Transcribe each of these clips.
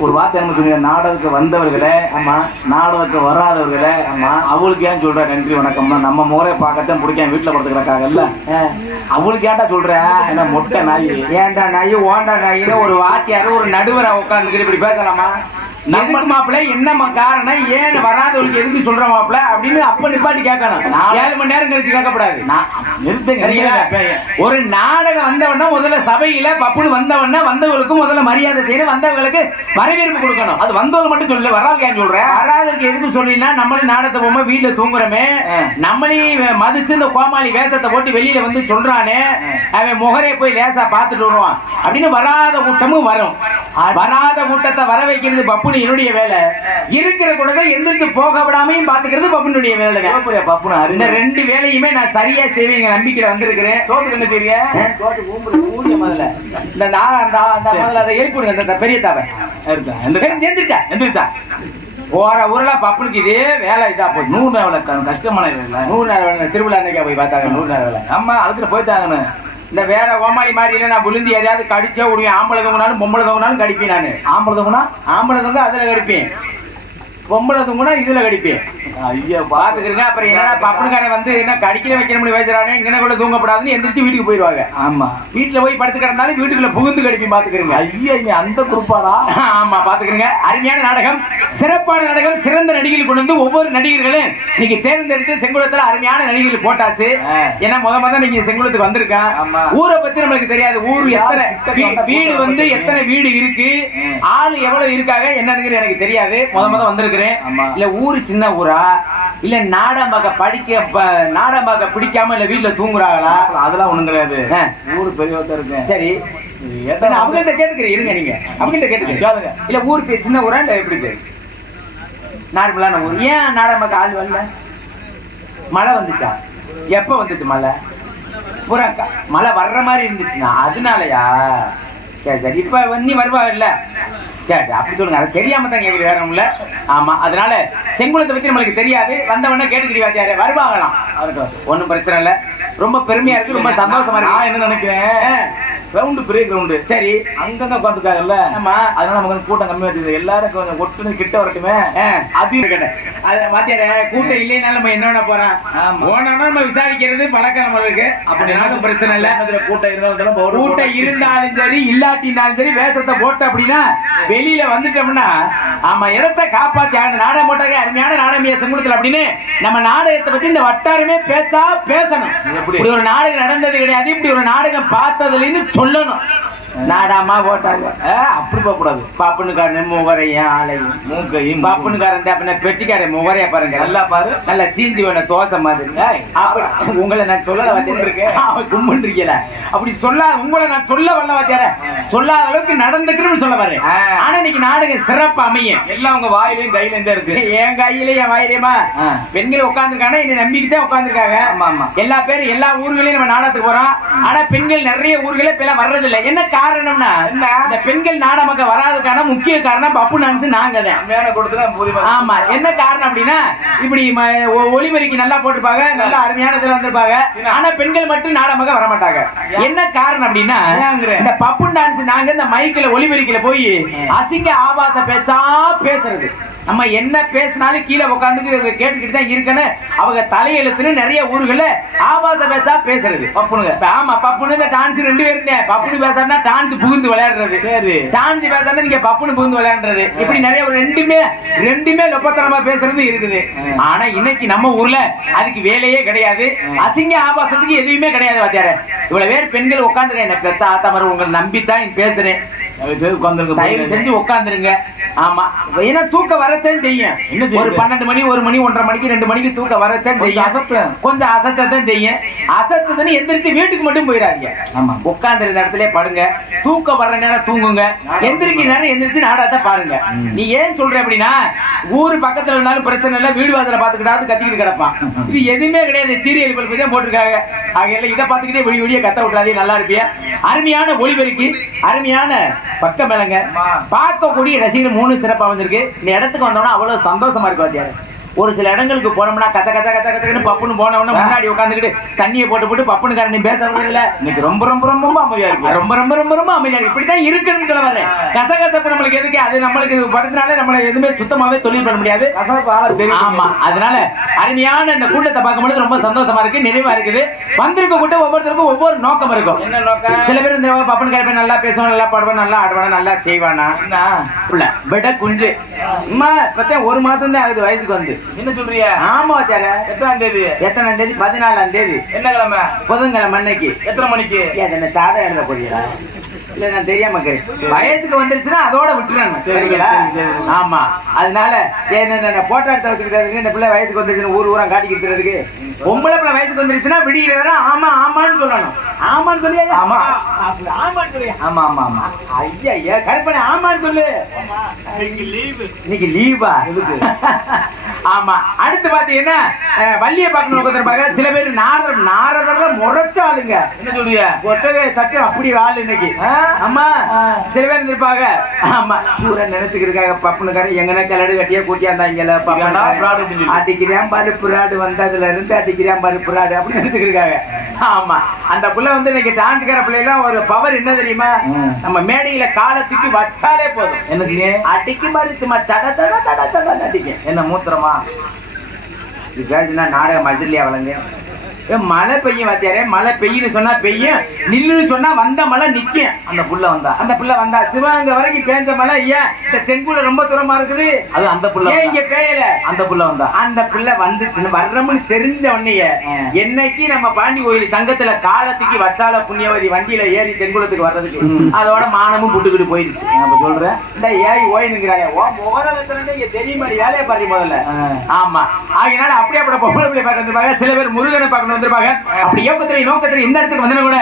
ஒரு வார்த்தை என்ன சொல்லுங்க நாடகத்துக்கு வந்தவர்களே ஆமா நாடகத்துக்கு வராதவர்களே ஆமா அவளுக்கு ஏன் சொல்ற நன்றி வணக்கம்னா நம்ம முறை பார்க்கத்தான் பிடிக்காம வீட்டுல படுத்துக்கிறாங்கல்ல அவளுக்கு ஏன்டா சொல்ற? என்ன மொட்டை நாய்? ஏன்டா நாய் ஓண்டா நாயின்னு ஒரு வாத்தியார ஒரு நடுவரை உட்காந்துக்கிட்டு இப்படி பேசலாமா? நம்ம மாப்பிள்ள? என்னம்மா காரணம்? ஏன் வராதவளுக்கு எதுக்கு சொல்ற மாப்பிள்ள? அப்படின்னு அப்ப நிப்பாட்டி கேட்கணும். ஏழு மணி நேரம் கழிச்சு கேட்கக்கூடாது. ஒரு நாடகம் வந்தவன முதல்ல சபையில பப்புனு வந்தவன வந்தவங்களுக்கு முதல்ல மரியாதை செய்யணும் வந்தவங்களுக்கு வரவேற்பு கொடுக்கணும். அது வந்தவங்க மட்டும் சொல்லு வராது ஏன் சொல்ற? வராததுக்கு எதுக்கு சொல்றீங்கன்னா நம்மளும் நாடகத்தை போகும்போது வீட்டுல தூங்குறோமே. நம்மளையும் மதிச்சு இந்த கோமாளி வேஷத்தை போட்டு வெளியில வந்து சொல்றானே அவன் முகரே போய் லேசா பார்த்துட்டு வருவான். அப்படின்னு வராத கூட்டமும் வரும். வராத கூட்டத்தை வர வைக்கிறது பப்புனு என்னுடைய வேலை. இருக்கிற கூட்டத்தை எந்திரிச்சு போக விடாமையும் பாத்துக்கிறது பப்புனுடைய வேலைங்க. சிவப்புரியா பப்புனு? இந்த ரெண்டு வேலையுமே நான் சரியா செய்வேங்க நம்பிக்கையில வந்திருக்கிறேன். சோத்துக்கு என்ன செய்றீங்க? தோத்து முதல்ல. இந்த நான் அந்த அந்த முதல்ல அதை எழுப்பி விடுங்க இந்த பெரிய தாவை. எந்திரிச்சா எந்திரித்தா ஓர ஊர்ல பப்புனுக்கு இதே வேலை இதா போச்சு. நூறு நாள் கஷ்டமான இல்லை நூறு வேலை திருவிழா அன்னைக்கா போய் பார்த்தாங்க நூறு நாள் வேலை. ஆமா அதுக்கு போயிட்டாங்கன்னு. இந்த வேற ஓமாளி மாதிரி இல்லை நான் விழுந்து எதையாவது கடிச்சா விடுவேன் ஆம்பளை தொங்கினாலும் பொம்பளை தொங்கினாலும் கடிப்பேன் நான். ஆம்பளை தவனா ஆம்பளை தொங்க அதுல கடிப்பேன். பொம்பளை தொங்குனா இதுல கடிப்பேன் ஐயா பாத்துக்கிறீங்க. அப்புறம் என்னடா பப்புனுக்காரன் வந்து என்ன கடிக்கிற வைக்கணும்னு பேசுறானே? இங்கனக்குள்ள தூங்கப்படாதுன்னு எந்திரிச்சு வீட்டுக்கு போயிடுவாங்க ஆமா. வீட்டுல போய் படுத்து கிடந்தாலும் வீட்டுக்குள்ள புகுந்து கடிப்பேன் பாத்துக்கிறீங்க. ஐயா நீ அந்த குரூப்பாடா ஆமா பாத்துக்கிறீங்க. அருமையான நாடகம். சிறப்பான நாடகம். சிறந்த நடிகர்கள் கொண்டு வந்து ஒவ்வொரு நடிகர்களும் இன்னைக்கு தேர்ந்தெடுத்து செங்குளத்துல அருமையான நடிகர்கள் போட்டாச்சு. ஏன்னா முத முத நீங்க செங்குளத்துக்கு வந்திருக்கான். ஊரை பத்தி நம்மளுக்கு தெரியாது. ஊர் எத்தனை வீடு வந்து. எத்தனை வீடு இருக்கு. ஆளு எவ்வளவு இருக்காங்க என்னங்கிறது எனக்கு தெரியாது. முத முத வந்திருக்கிறேன் ஆமா. இல்ல ஊரு சின்ன ஊரா? இல்ல நாடகம் பார்க்க படிக்க பார்க்க பிடிக்காம இல்ல வீட்டுல தூங்குறாங்களா? அதெல்லாம் ஒண்ணும் கிடையாது. ஊரு பெரியவத்தா இருக்கேன் சரி. அவங்கள்ட்ட கேட்டுக்கிறேன் இருங்க நீங்க. அவங்கள்ட்ட கேட்டுக்கிறேன் கேளுங்க. இல்ல ஊர் சின்ன ஊரா இல்ல எப்படி நார்மலான ஊர். ஏன் நாடகம் ஆள் வரல? மழை வந்துச்சா? எப்ப வந்துச்சு மழை? க- மழை வர்ற மாதிரி இருந்துச்சுன்னா அதனாலயா? சரி சரி. இப்ப வந்து நீ வருவா இல்ல? சரி சரி. அப்படி சொல்லுங்க. அது தெரியாம தான் கேக்குது வேற ஒண்ணும் இல்ல ஆமா அதனால செங்குளத்தை பத்தி நம்மளுக்கு தெரியாது. வந்தவொடனே கேட்டுக்கிட்டு வாத்தியாரே வருவாங்களாம் இருக்கட்டும். ஒண்ணும் பிரச்சனை இல்ல. ரொம்ப பெருமையா இருக்கு ரொம்ப சந்தோஷமா நான் இருக்கு என்ன நினைக்கிறேன்? கிரவுண்டு பெரிய கிரவுண்டு சரி அங்கங்க உட்காந்துருக்காங்கல்ல ஆமா அதனால நமக்கு கூட்டம் கம்மியா இருக்குது எல்லாரும் கொஞ்சம் ஒட்டுன்னு கிட்ட வரட்டுமே அது. அது வாத்தியாரே, கூட்டம் இல்லைனாலும் நம்ம என்ன பண்ண போறோம்? போனோம்னா நம்ம விசாரிக்கிறது பழக்கம் நம்மளுக்கு. அப்படி நாளும் பிரச்சனை இல்ல. கூட்டம் இருந்தாலும் கூட்டம் இருந்தாலும் சரி இல்லாட்டினாலும் சரி வேஷத்தை போட்ட அப்படின்னா வெளியில வந்துட்டோம்னா ஆமா இடத்தை காப்பாத்தி ஆகணும். நாடகம் போட்டாங்க அருமையான நாடகம் செங்குளத்தில் அப்படின்னு நம்ம நாடகத்தை பத்தி இந்த வட்டாரமே பேசா பேசணும்? இப்படி ஒரு நாடகம் நடந்தது கிடையாது இப்படி ஒரு நாடகம் பார்த்ததுலன்னு சொல்லணும். நாடாமா போட்டாங்க. அப்படி போக கூடாது. பாப்புனுக்காரன் முகரையும் ஆலையும் மூக்கையும் பாப்புனுக்காரன் அப்படின்னா பெட்டிக்காரன் முகரையா பாருங்க. நல்லா பாரு. நல்லா சீஞ்சி வேணும் தோசை மாதிரி. உங்களை நான் சொல்ல கும்பிட்டு இருக்கேன். கும்பிட்டு இருக்கல அப்படி சொல்ல உங்களை நான் சொல்ல வரல வாத்தியார சொல்லாத அளவுக்கு நடந்துக்கிறேன்னு சொல்ல வரேன். ஆனா இன்னைக்கு நாடகம் சிறப்பு அமையும். எல்லாம் உங்க வாயிலையும் கையில இருந்தே இருக்கு. என் கையில என் வாயிலேமா ஆ. பெண்கள் உட்காந்துருக்காங்க என்னை நம்பிக்கிட்டு தான் உட்காந்துருக்காங்க ஆமா, ஆமா. எல்லா பேரும் எல்லா ஊர்களையும் நம்ம நாடகத்துக்கு போறோம். ஆனா பெண்கள் நிறைய ஊர்களே இப்ப எல்லாம் வர்றது இல்ல என்ன காரணம்னா? இந்த பெண்கள் நாடக வராதுக்கான முக்கிய காரணம் பப்பு நான்ஸ் நாங்க தான். ஆமா. என்ன காரணம் அப்படின்னா இப்படி ம- ஒ- ஒளிபெருக்கி நல்லா போட்டிருப்பாங்க நல்ல அருமையான இதுல வந்திருப்பாங்க. ஆனா பெண்கள் மட்டும் நாடகமாக வர மாட்டாங்க என்ன காரணம் அப்படின்னா? இந்த பப்பு டான்ஸ் நாங்க இந்த மைக்கில் ஒளிபெருக்கில போய் அசிங்க ஆபாச பேச்சா பேசுறது. நம்ம என்ன பேசினாலும் கீழே உட்காந்து கேட்டுக்கிட்டு தான் இருக்கணும் அவங்க தலையெழுத்துன்னு நிறைய ஊர்கள்ல ஆபாச பேச்சா பேசுறது. பப்புனுங்க. ஆமா பப்புனு இந்த டான்ஸ் ரெண்டு பேரும். பப்புனு பேசுறா டான்ஸ் புகுந்து விளையாடுறது. சரி. டான்ஸ் பேசுறது நீங்க பப்புனு புகுந்து விளையாடுறது. இப்படி நிறைய ஒரு ரெண்டுமே ரெண்டுமே லொப்பத்தனமா பேசுறது இருக்குது. ஆனா இன்னைக்கு நம்ம ஊர்ல அதுக்கு வேலையே கிடையாது. அசிங்க ஆபாசத்துக்கு எதுவுமே கிடையாது வாத்தியார. இவ்வளவு பேர் பெண்கள் உட்காந்துருக்கேன் என்ன பெத்த ஆத்தா மரம் உங்களை நம்பித்தான் பேசுறேன். தயவு செஞ்சு உட்காந்துருங்க ஆமா. ஏன்னா தூக்கம் வரத்தான் செய்யும்? ஒரு பன்னெண்டு மணி ஒரு மணி ஒன்றரை மணிக்கு ரெண்டு மணிக்கு தூக்கம் வரத்தான் செய்யும். அசத்தும். கொஞ்சம் அசத்தத்தான் செய்யும். அசத்துதுன்னு எந்திரிச்சு வீட்டுக்கு மட்டும் போயிடாதீங்க. ஆமா. உட்கார்ந்து இருந்த இடத்துல படுங்க. தூக்கம் வர்ற நேரம் தூங்குங்க. எந்திரிக்கிற நேரம் எந்திரிச்சு நாடாத்த பாருங்க. நீ ஏன் சொல்ற அப்படின்னா ஊரு பக்கத்துல இருந்தாலும் பிரச்சனை இல்ல வீடு வாசல பாத்துக்கிட்டாவது கத்திக்கிட்டு கிடப்பான். இது எதுவுமே கிடையாது. சீரியல் பல்பு போட்டிருக்காங்க. ஆகையில இதை பார்த்துக்கிட்டே விடிய விடிய கத்த விட்றாதே நல்லா இருப்பியா? அருமையான ஒளிபெருக்கி அருமையான பக்க மேலங்க பார்க்கக்கூடிய ரசிகர் மூணு சிறப்பாக வந்திருக்கு. இந்த இடத்துக்கு வந்தோம்னா அவ்வளவு சந்தோஷமா இருக்கும் வாத்தியார் ஒரு சில இடங்களுக்கு போனோம்னா கத்த கத்த கத்த கத்தன்னு பப்புன்னு போனவொடனே முன்னாடி உட்காந்துக்கிட்டு தண்ணியை போட்டு போட்டு பப்புன்னு காரணம் நீ பேசுறது இல்ல இன்னைக்கு ரொம்ப ரொம்ப ரொம்ப அமைதியா இருக்கு. ரொம்ப ரொம்ப ரொம்ப ரொம்ப அமைதியா இருக்கு. இப்படித்தான் இருக்குன்னு சொல்ல வரேன். கசகசப்பு நம்மளுக்கு எதுக்கு? அது நம்மளுக்கு படுத்தினாலே நம்மள எதுவுமே சுத்தமாவே தொழில் பண்ண முடியாது. கசப்பு ஆமா. அதனால அருமையான இந்த கூட்டத்தை பார்க்கும்போது ரொம்ப சந்தோஷமா இருக்கு நிறைவா இருக்குது. வந்திருக்க கூட்டம் ஒவ்வொருத்தருக்கும் ஒவ்வொரு நோக்கம் இருக்கும். என்ன நோக்கம்? சில பேர் இந்த பப்பன் கேட்பேன் நல்லா பேசுவான் நல்லா பாடுவான் நல்லா ஆடுவான் நல்லா செய்வானா? பெட குஞ்சு அம்மா இப்பதான் ஒரு மாசம் தான் ஆகுது வயசுக்கு வந்து. என்ன சொல்றிய? ஆமா சார எத்தனாம் தேதி? எத்தனாம் தேதி? பதினாலாம் தேதி. என்ன கிழமை? புதன்கிழமை அன்னைக்கு. எத்தனை மணிக்கு? என்ன சாதம் எழுத போறீங்களா இல்ல நான் தெரியாம இருக்கிறேன் வயசுக்கு வந்துருச்சுன்னா அதோட விட்டுறணும். சரி, சரிங்களா? சரி, சரி. ஆமா. அதனால என்ன போட்டோ எடுத்து வச்சுக்கிட்டதுக்கு இந்த பிள்ளை வயசுக்கு வந்துருச்சுன்னு ஊர் ஊரா காட்டிக்கிறதுக்கு பொம்பளை பிள்ளை வயசுக்கு வந்துருச்சுன்னா விடிகிற வரை ஆமா ஆமான்னு சொல்லணும். ஆமான்னு சொல்லி ஆமா. ஆமான்னு சொல்லி ஆமா ஆமா ஆமா. ஐயா ஐயா கருப்பனை ஆமான்னு சொல்லு. இன்னைக்கு லீவா. எதுக்கு? ஆமா. அடுத்து பாத்தீங்கன்னா வள்ளிய பார்க்கணும் உட்காந்துருப்பாங்க சில பேர் நாரதர் நாரதர்ல முறைச்ச ஆளுங்க. என்ன சொல்றிய ஒட்டகை தட்டு அப்படி ஆள் இன்னைக்கு. சில பேர் இருந்திருப்பாங்க ஆமா பூரா நினைச்சுக்கிருக்காங்க பப்புனுக்காரன் எங்கன கிளடு கட்டியா கூட்டியாந்தாங்கல ஏன்டா fraud அப்படின்னு சொல்லி? அடிக்கிறான் பாரு புறாடு வந்ததுல இருந்து அடிக்கிறான் பாரு புறாடு அப்படி நினைச்சுக்கிருக்காங்க ஆமா அந்த புள்ள வந்து இன்னைக்கு டான்ஸ்கார பிள்ளைலாம் ஒரு பவர் என்ன தெரியுமா. நம்ம மேடையில காலை தூக்கி வச்சாலே போதும். என்ன செய்ய அடிக்கு மாதிரி சும்மா சட சட சட சட அடிக்கும் என்ன மூத்திரமா? இது பேசுனா நாடக வளங்க ஏ, மழை பெய்யும் வாத்தியாரே மழை பெய்யுன்னு சொன்னா பெய்யும். நில்லுன்னு சொன்னா வந்த மழை நிக்கும். அந்த புள்ள வந்தா. அந்த பிள்ளை வந்தா. சிவகங்கை வரைக்கும் பேஞ்ச மழை ஏன் இந்த செங்குள்ள ரொம்ப தூரமா இருக்குது. அது அந்த புள்ள. இங்க பெய்யல அந்த புள்ள வந்தா. அந்த பிள்ளை வந்துச்சுன்னு வர்றோம்னு தெரிஞ்ச உடனேயே ஆ. என்னைக்கு நம்ம பாண்டி கோயில் சங்கத்துல காலத்துக்கு வச்சால புண்ணியவதி வண்டியில ஏறி செங்குளத்துக்கு வர்றதுக்கு. அதோட மானமும் புட்டுக்கிட்டு போயிடுச்சு. நான் இப்ப சொல்றேன் இந்த ஏய் ஓயினுங்கிறாய. ஓ முகரத்துல இங்க தெரியுமாடி வேலையை பாரு முதல்ல. ஆமா. ஆகையினால அப்படியே அப்படி பொம்பளை பிள்ளை பார்க்க சில பேர் முருகனை பார்க்கணும் வந்திருப்பாங்க. அப்படி யோகத்திரை நோக்கத்திரை எந்த இடத்துக்கு வந்தா கூட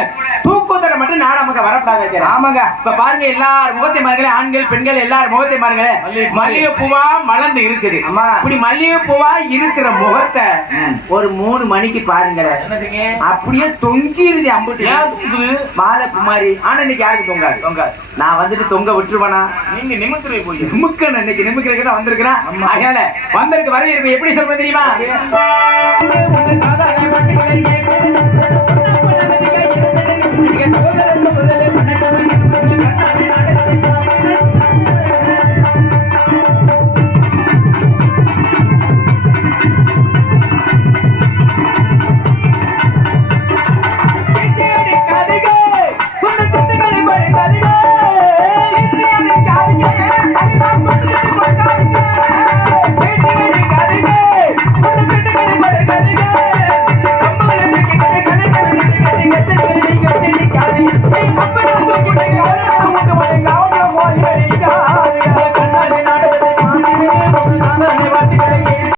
தூக்கத்தரை மட்டும் நாடாமக்க வரப்படாது வச்சாரு. ஆமாங்க. இப்ப பாருங்க எல்லார் முகத்தை பாருங்களேன் ஆண்கள் பெண்கள் எல்லார் முகத்தை பாருங்களேன் மல்லிகை- பூவா மலர்ந்து இருக்குது. ஆமா. இப்படி மல்லிகை பூவா இருக்கிற முகத்தை. ஒரு மூணு மணிக்கு செய்ய அப்படியே தொங்கிருது அம்புட்டு. மாலை குமாரி ஆனா இன்னைக்கு யாருக்கு தொங்காது? தொங்க நான் வந்துட்டு தொங்க விட்டுருவேனா? நீங்க நிமித்திரை போய். நிமுக்கணும் இன்னைக்கு நிமுக்கிறதுக்கு தான் வந்திருக்கிறேன். அதனால வந்திருக்க வரவேற்பு எப்படி சொல்றது தெரியுமா?